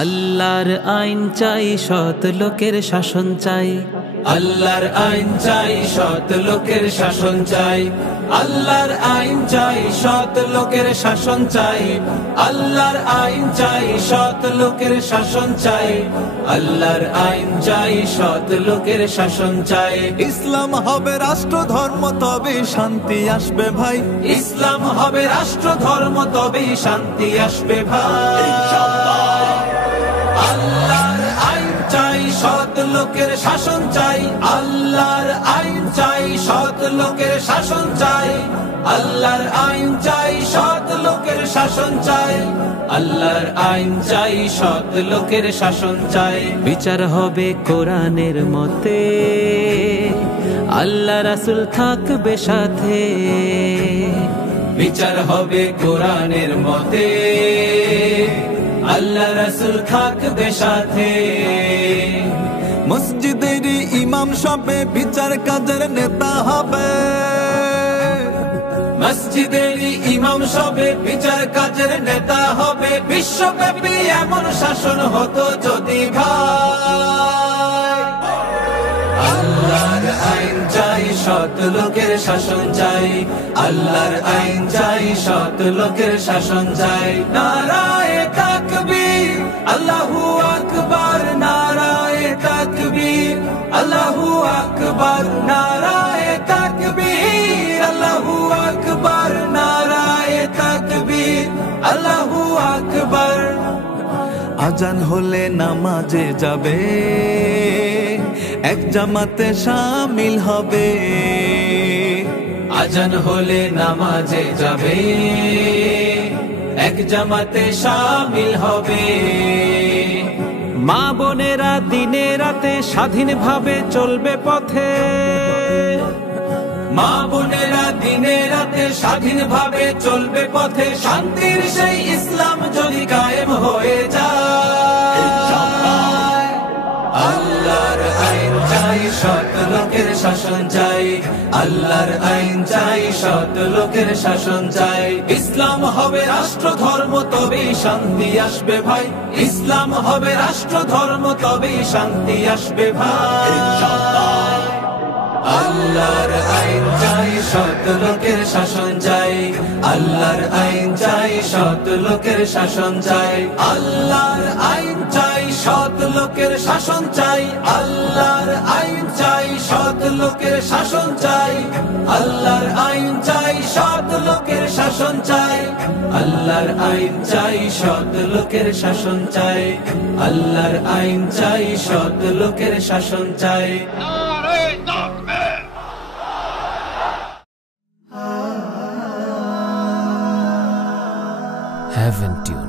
আল্লাহর আইন চাই, সৎ লোকের শাসন চাই। আল্লাহর আইন চাই, সৎ লোকের শাসন চাই। আল্লাহর আইন চাই, সৎ লোকের শাসন চাই। আল্লাহর আইন চাই, সৎ লোকের শাসন চাই। আল্লাহর আইন চাই, সৎ লোকের শাসন চাই। ইসলাম হবে রাষ্ট্র ধর্ম, তবে শান্তি আসবে ভাই। ইসলাম হবে রাষ্ট্র ধর্ম, তবে শান্তি আসবে ভাই। আল্লাহর আইন চাই, সৎ লোকের শাসন চাই। আল্লাহর আইন চাই, সৎ লোকের শাসন চাই। আল্লাহর আইন চাই, সৎ লোকের শাসন চাই। আল্লাহর আইন চাই, সৎ লোকের শাসন চাই। বিচার হবে কোরআনের মতে, আল্লাহ রাসূল থাকবে সাথে। বিচার হবে কোরআনের মতে, আল্লাহ রাসূল থাকবে সাথে। মসজিদের ইমাম সবে বিচার কাজের নেতা হবে। মসজিদের ইমাম সবে বিচার কাজের নেতা হবে। বিশ্বব্যাপী এমন শাসন হতো যদি ভাই। আল্লাহর আইন চাই, সৎ লোকের শাসন চাই। আল্লাহর আইন চাই, সৎ লোকের শাসন চাই। নারায়ে তাকবীর, আল্লাহু আকবার। নারায়ে তাকবীর, আল্লাহু আকবার। নারায়ে তাকবীর, আল্লাহু আকবার। নারায়ে তাকবীর, আল্লাহু আকবার। আজান হলে নামাজে যাবে, এক জামাতে শামিল হবে। আজান হলে নামাজে যাবে, এক জামাতে শামিল হবে। মা বোনেরা দিনে রাতে স্বাধীনভাবে চলবে পথে। মা বোনেরা দিনে রাতে স্বাধীনভাবে চলবে পথে। শান্তির সেই ইসলাম যদি কায়েম হয়ে যায়। আল্লাহর আইন চাই, সৎ লোকের শাসন চাই। আল্লাহর আইন চাই, সৎ লোকের শাসন চাই। ইসলাম হবে রাষ্ট্র ধর্ম, তবেই শান্তি আসবে ভাই। ইসলাম হবে রাষ্ট্র ধর্ম, তবেই শান্তি আসবে ভাই। আল্লাহর আইন চাই, সৎ লোকের শাসন চাই। আল্লাহর আইন চাই, সৎ লোকের শাসন চাই। আল্লাহর আইন চাই, সৎ লোকের শাসন চাই। আল্লাহর আইন চাই, সৎ লোকের শাসন চাই। আল্লাহর আইন চাই, সৎ লোকের শাসন চাই। আল্লাহর আইন চাই, সৎ লোকের শাসন চাই। আল্লাহর আইন চাই, সৎ লোকের শাসন চাই। Haven't you